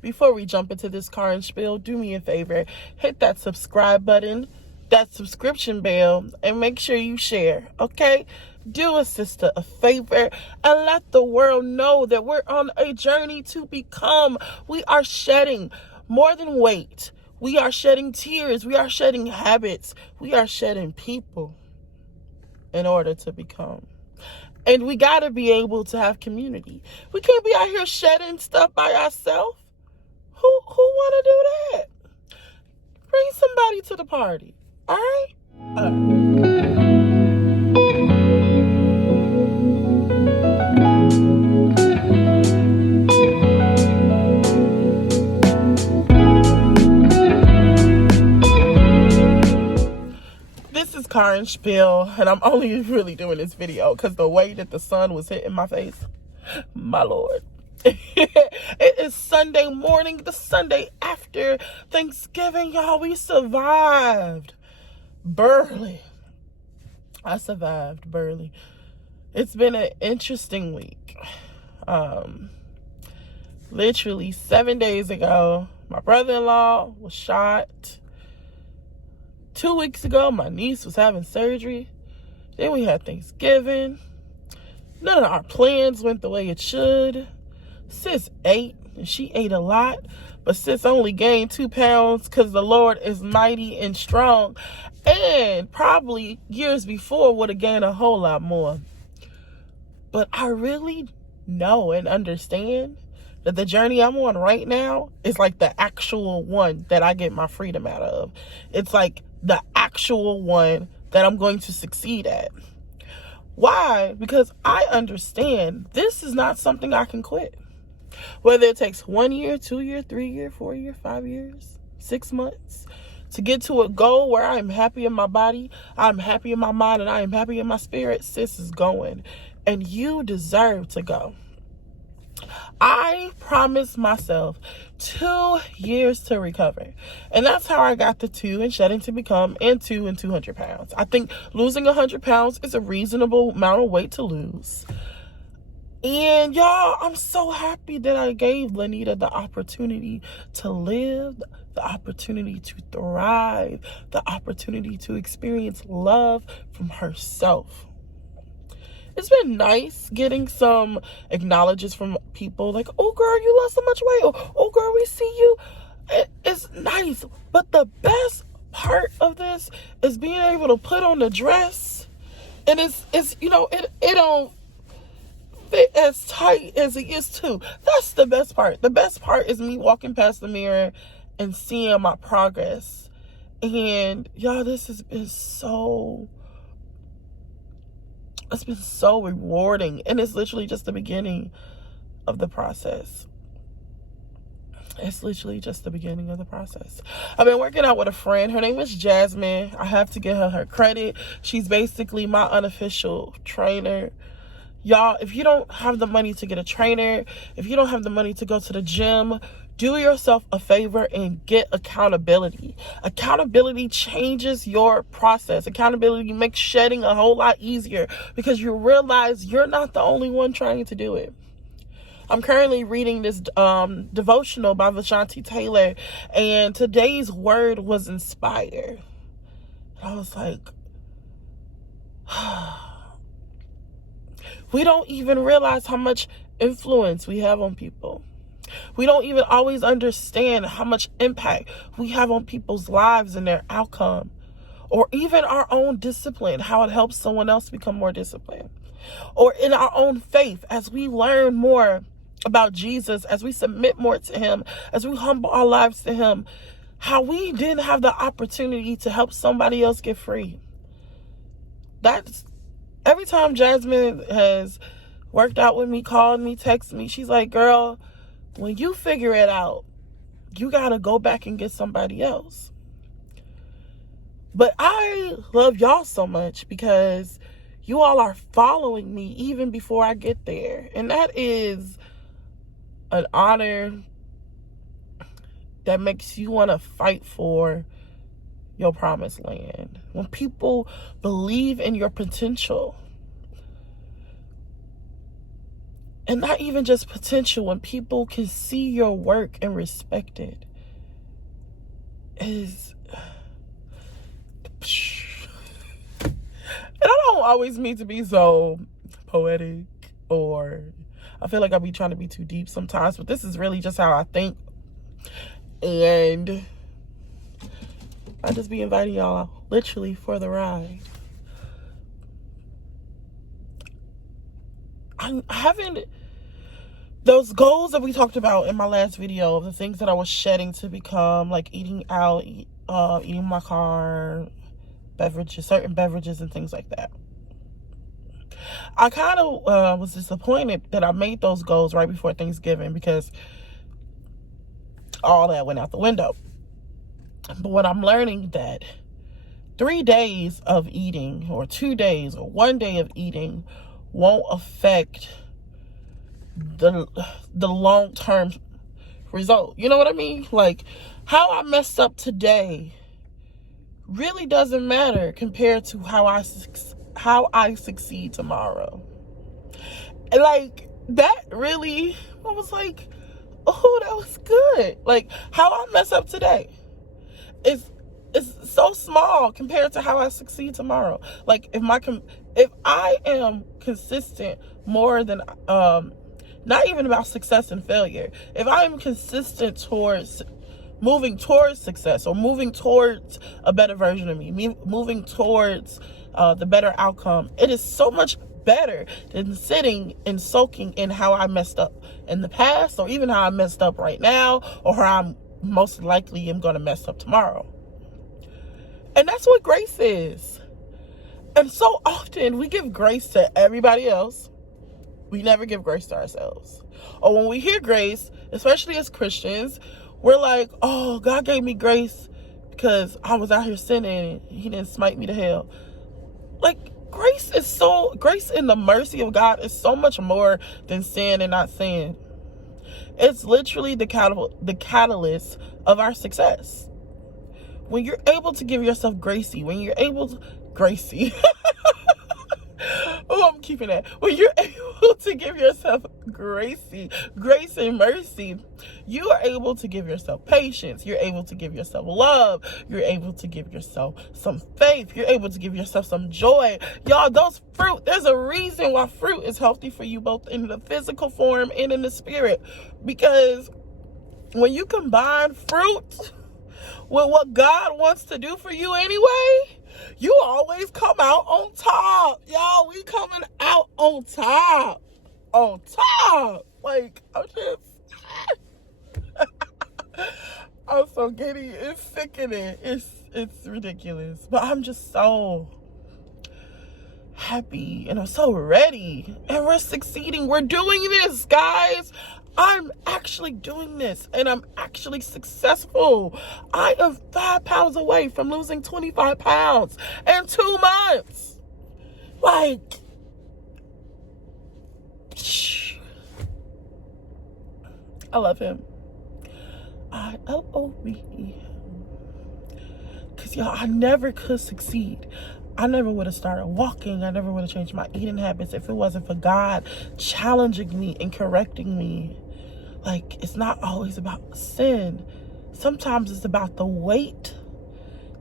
before we jump into this car and spiel, do me a favor. Hit that subscribe button, that subscription bell, and make sure you share, okay? Do a sister a favor and let the world know that we're on a journey to become. We are shedding more than weight. We are shedding tears. We are shedding habits. We are shedding people in order to become. And we got to be able to have community. We can't be out here shedding stuff by ourselves. Who want to do that? Bring somebody to the party. All right? This is Karen Spiel, and I'm only really doing this video because the way that the sun was hitting my face, my Lord. It is Sunday morning, the Sunday after Thanksgiving, y'all. We survived. Barely. I survived barely. It's been an interesting week. Literally 7 days ago, my brother-in-law was shot. 2 weeks ago, my niece was having surgery. Then we had Thanksgiving. None of our plans went the way it should. Sis ate, and she ate a lot. But sis only gained 2 pounds because the Lord is mighty and strong. And probably years before would have gained a whole lot more. But I really know and understand that the journey I'm on right now is like the actual one that I get my freedom out of. It's like the actual one that I'm going to succeed at. Why? Because I understand this is not something I can quit. Whether it takes 1 year, 2 year, 3 year, 4 year, 5 years, 6 months to get to a goal where I'm happy in my body, I'm happy in my mind, and I am happy in my spirit, sis is going. And you deserve to go. I promised myself 2 years to recover. And that's how I got the 2 and shedding to become and 2 and 200 pounds. I think losing 100 pounds is a reasonable amount of weight to lose. And y'all, I'm so happy that I gave Lynita the opportunity to live, the opportunity to thrive, the opportunity to experience love from herself. It's been nice getting some acknowledgments from people like, oh girl, you lost so much weight, or oh girl, we see you. It's nice, but the best part of this is being able to put on the dress, and it's you know, it don't fit as tight as it used to. That's the best part. The best part is me walking past the mirror and seeing my progress. And y'all, this has been so, it's been so rewarding, and it's literally just the beginning of the process. It's literally just the beginning of the process. I've been working out with a friend. Her name is Jasmine. I have to give her credit. She's basically my unofficial trainer. Y'all, if you don't have the money to get a trainer, if you don't have the money to go to the gym, do yourself a favor and get accountability. Accountability changes your process. Accountability makes shedding a whole lot easier because you realize you're not the only one trying to do it. I'm currently reading this devotional by Vishanti Taylor, and today's word was inspire. I was like, we don't even realize how much influence we have on people. We don't even always understand how much impact we have on people's lives and their outcome, or even our own discipline, how it helps someone else become more disciplined, or in our own faith as we learn more about Jesus, as we submit more to him, as we humble our lives to him, how we didn't have the opportunity to help somebody else get free. That's every time Jasmine has worked out with me, called me, texted me, she's like, girl, when you figure it out, you got to go back and get somebody else. But I love y'all so much because you all are following me even before I get there. And that is an honor that makes you want to fight for your promised land. When people believe in your potential, And not even just potential, when people can see your work and respect it, is... And I don't always mean to be so poetic, or I feel like I be trying to be too deep sometimes, but this is really just how I think. And I just be inviting y'all literally for the ride. I'm having those goals that we talked about in my last video, the things that I was shedding to become, like eating out, eating in my car, beverages, certain beverages and things like that. I kind of was disappointed that I made those goals right before Thanksgiving, because all that went out the window. But what I'm learning, that 3 days of eating, or 2 days, or 1 day of eating won't affect the long-term result. You know what I mean? Like, how I messed up today really doesn't matter compared to how I succeed tomorrow. And like, that really, I was like, oh, that was good. Like, how I mess up today is so small compared to how I succeed tomorrow. Like, if I am consistent more than not even about success and failure, if I am consistent towards moving towards success, or moving towards a better version of me, moving towards the better outcome, it is so much better than sitting and soaking in how I messed up in the past, or even how I messed up right now, or how I'm most likely am going to mess up tomorrow. And that's what grace is. And so often we give grace to everybody else. We never give grace to ourselves. Or when we hear grace, especially as Christians, we're like, oh, God gave me grace because I was out here sinning. He didn't smite me to hell. Like, grace and the mercy of God is so much more than sin and not sin. It's literally the catalyst of our success. When you're able to give yourself grace, when you're able to... Oh, I'm keeping that. When you're able to give yourself grace and mercy, you are able to give yourself patience. You're able to give yourself love. You're able to give yourself some faith. You're able to give yourself some joy. Y'all, those fruit, there's a reason why fruit is healthy for you, both in the physical form and in the spirit. Because when you combine fruit with what God wants to do for you anyway, you always come out on top. Y'all, we coming out on top. On top. Like, I'm so giddy. It's sickening. It's ridiculous. But I'm just so happy, and I'm so ready. And we're succeeding. We're doing this, guys. I'm actually doing this, and I'm actually successful. I am 5 pounds away from losing 25 pounds in 2 months. Like, I love him. I love him. Because, y'all, I never could succeed. I never would have started walking. I never would have changed my eating habits if it wasn't for God challenging me and correcting me. Like, it's not always about sin. Sometimes it's about the weight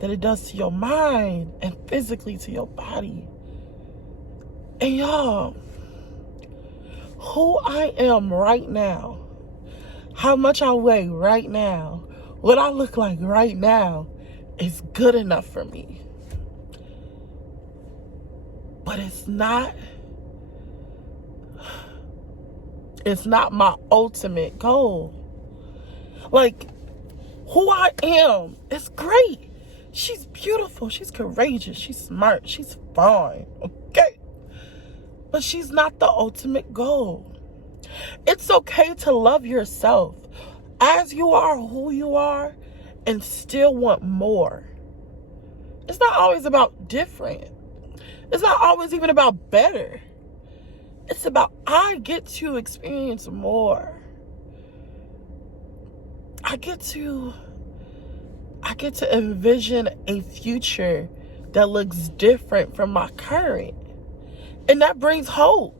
that it does to your mind and physically to your body. And y'all, who I am right now, how much I weigh right now, what I look like right now is good enough for me. But it's not my ultimate goal. Like, who I am is great. She's beautiful. She's courageous. She's smart. She's fine. Okay? But she's not the ultimate goal. It's okay to love yourself as you are, who you are, and still want more. It's not always about different. It's not always even about better. It's about, I get to experience more. I get to envision a future that looks different from my current. And that brings hope.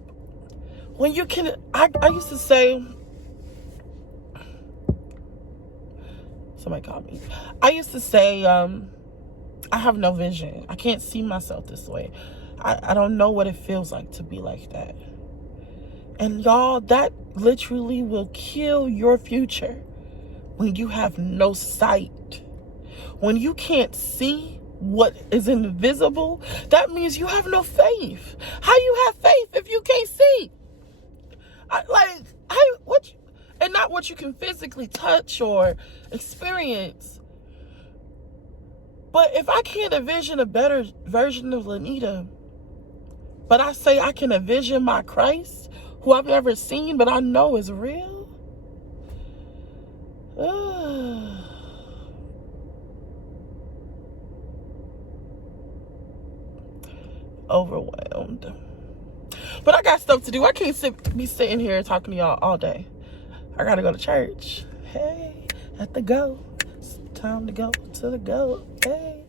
When you can, I used to say, somebody called me. I used to say, I have no vision. I can't see myself this way. I don't know what it feels like to be like that. And y'all, that literally will kill your future when you have no sight. When you can't see what is invisible, that means you have no faith. How you have faith if you can't see? And not what you can physically touch or experience. But if I can't envision a better version of Lynita, but I say I can envision my Christ, who I've never seen, but I know is real. Overwhelmed. But I got stuff to do. I can't be sitting here talking to y'all all day. I gotta go to church. Hey, at the go. It's time to go to the go. Hey.